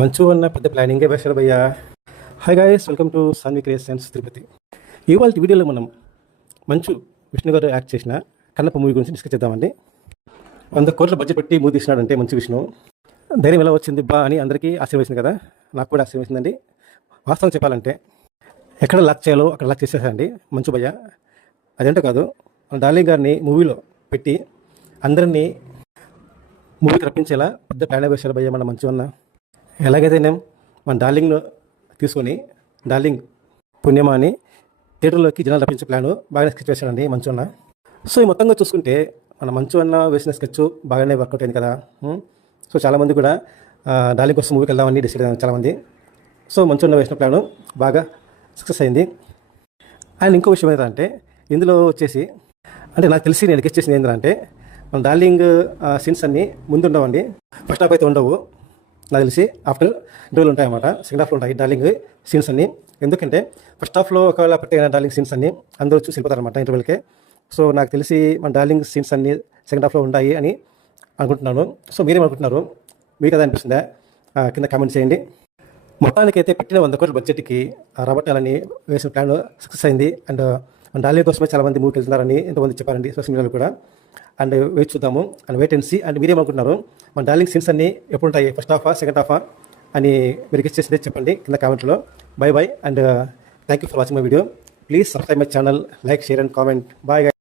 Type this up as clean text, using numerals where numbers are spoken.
మంచు అన్న పెద్ద ప్లానింగే వేశారు భయ్యా. Hi guys, welcome to Saanvi creations Tirupati. ఇవాళ వీడియోలో మనం మంచు విష్ణు గారు యాక్ట్ చేసిన కన్నప్ప మూవీ గురించి డిస్కస్ చేద్దామండి. 100 కోట్ల బడ్జెట్ పెట్టి మూవీ తీసినాడంటే మంచు విష్ణు ధైర్యం ఎలా వచ్చింది బా అని అందరికీ ఆశీర్వదించింది కదా, నాకు కూడా ఆశీర్వదించిందండి. వాస్తవం చెప్పాలంటే ఎక్కడ లాక్ చేయాలో అక్కడ లాక్ చేసేసారండి మంచు భయ్య. అదేంటో కాదు, మన డార్లింగ్ గారిని మూవీలో పెట్టి అందరినీ మూవీకి రప్పించేలా పెద్ద ప్లాన్ వేశారు భయ్య మన మంచు అన్న. ఎలాగైతే నేను మన డార్లింగ్ను తీసుకొని డార్లింగ్ పుణ్యమా అని థియేటర్లోకి జనాలు రప్పించే ప్లాను బాగానే స్కెచ్ వేశాడండి మంచు అన్న. సో ఈ మొత్తంగా చూసుకుంటే మన మంచు అన్న వేసిన స్కెచ్ బాగానే వర్కౌట్ అయింది కదా. సో చాలామంది కూడా డార్లింగ్ కోసం మూవీకి వెళ్దామని డిసైడ్ అయ్యారు చాలామంది. సో మంచు అన్న వేసిన ప్లాను బాగా సక్సెస్ అయింది. అండ్ ఇంకో విషయం ఏంటంటే ఇందులో వచ్చేసి అంటే నాకు తెలిసి నేను గెస్ట్ చేసింది ఏంటంటే మన డార్లింగ్ సీన్స్ అన్నీ ముందు ఉండవండి, ఫస్ట్ హాఫ్ అయితే ఉండవు. నాకు తెలిసి ఆఫ్టర్ ఇంటర్వ్యూలు ఉంటాయన్నమాట, సెకండ్ హాఫ్లో ఉంటాయి డార్లింగ్ సీన్స్ అన్నీ. ఎందుకంటే ఫస్ట్ హాఫ్లో ఒకవేళ పెట్టిన డార్లింగ్ సీన్స్ అన్నీ అందరూ చూసి వెళ్ళిపోతారనమాట ఇంటర్వ్యూలకే. సో నాకు తెలిసి మన డార్లింగ్ సీన్స్ అన్నీ సెకండ్ హాఫ్లో ఉంటాయి అని అనుకుంటున్నాను. సో మీరేమనుకుంటున్నారు, మీకు అదే అనిపిస్తుందా? కింద కామెంట్ చేయండి. మొత్తానికైతే పెట్టిన 100 కోట్ల బడ్జెట్కి రాబట్టాలని వేసిన ప్లాన్ సక్సెస్ అయింది. అండ్ మన డార్లింగ్ కోసమే చాలామంది మూవీకి వెళ్తున్నారని ఎంతమంది చెప్పారండి సోషల్ మీడియాలో కూడా. అండ్ వెయిట్ చూద్దాము, and wait and see. And మీరేమనుకుంటున్నారు, మన డార్లింగ్ సీన్స్ అన్నీ ఎప్పుడు ఉంటాయి, ఫస్ట్ హాఫా సెకండ్ హాఫా అని మీరు గెస్ చేసిందే చెప్పండి కింద కామెంట్లో. Bye and thank you for watching my video. Please subscribe my channel, like, share and comment. Bye.